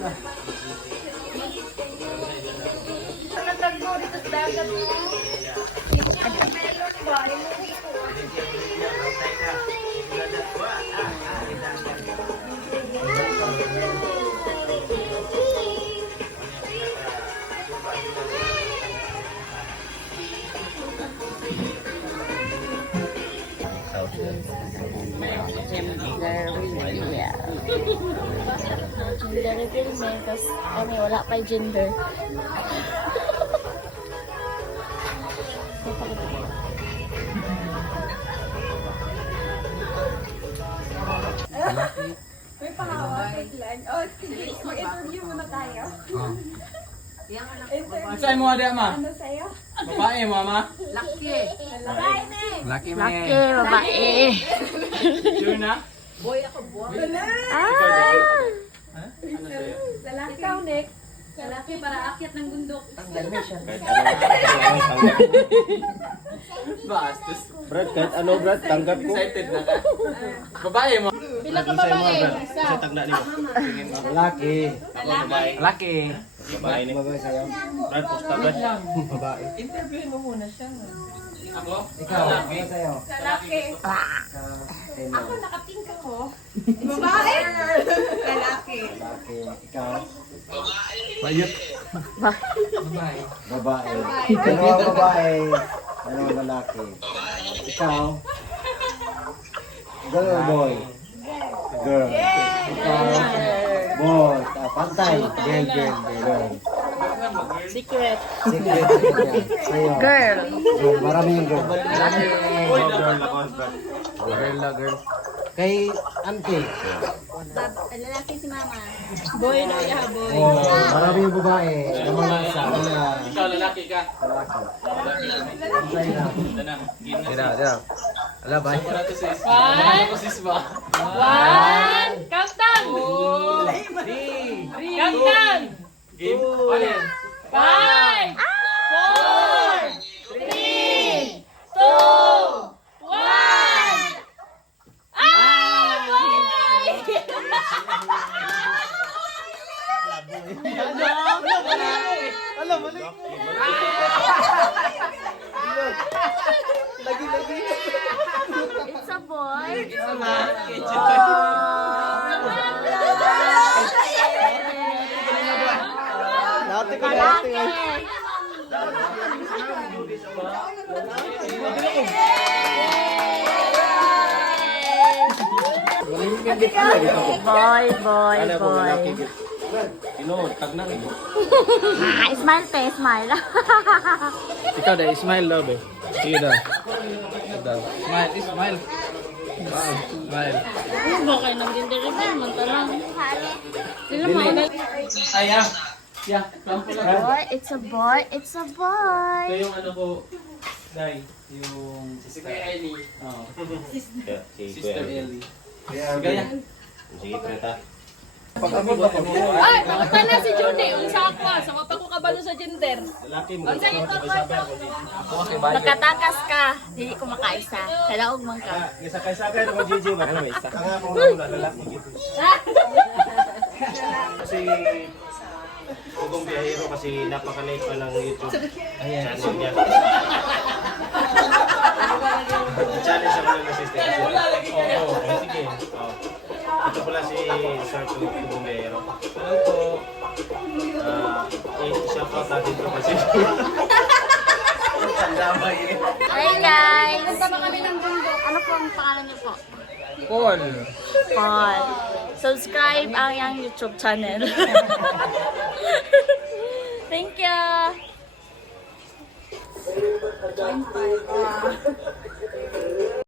Yeah. Gender reveal mo kasi kami wala pa gender. May pangawa. Oh, sige. Mag-interview muna tayo. Saan mo ada ma? Ano sa'yo? Babae mo ama? Laki. Babae na eh. Laki mo Laki, babae. Sure na? Ah! Ano sa'yo? Lalaki. Ikaw, Nick. Lalaki para akyat ng bundok. Bastos. Brad, kahit ano Brad, tanggap ko. Excited na ka? Babae mo? Pila ka babae? Isa. Sa tagda niyo. Lalaki. Laki. Babae ni. Babae sa'yo. Brad, pusta Brad. Babae. Interview mo muna siya. Ako? Ikaw, ano sa'yo? Lalaki. Ako nakatingka ko. Babae? Lalaki. Lalaki. Ikaw? Bayot. Babae. Babae. Dalawang babae. Dalawang lalaki. Ikaw? Girl or boy? Girl. Ikaw? Boy. Pantay. Girl. Secret. Secret. Sa'yo? Girl. Girl. Marami yung girl. Girl. Kay auntie. Lalaki si mama. Boy na ya, boy. Oh, marami yung babae. Naman lang sa kanila. Ikaw lalaki ka. Lalaki. Pantay na. Dira. Ala ba? Para to sis. One. Ako sis ba? One. Countdown. Countdown. Game. Alin? 5, 4, 3, 2, 1. It's a boy. Lalaki. Boy. Tag na rin. Smile pe, smile. Ikaw dahil smile daw be. Sige daw. Smile. Smile. Ano ba kayo ng gender reveal? Mantalang. Sila Aya. Yeah. Boy, it's a boy. Ito yung ano ko. Dai. Yung sister Ellie. Oo. Sister Ellie. Gaya. Sige, Preta. Ay, nakita na si Judy. Unsa ako, sa mapa ko kabalo sa gender. Lalaki mo. Unsa yung Nakatakas ka. Dili ko makaisa. Kalaog man ka. Sakay-sakay naman GG ba? Ano, isa ka nga kung ano, lalaki gitu. Kasi Ugong Biyahero kasi napaka-like pa ng YouTube channel niya. Challenge ako ng assistant kasi. Oo, sige. Ito pala si Sir Ugong Biyahero. Hello po. Shout out natin ito kasi. Hi guys! Punta ba kami ng bundok? Ano po ang pangalan niyo po? Paul. Paul. Subscribe ang yung YouTube channel. Thank you!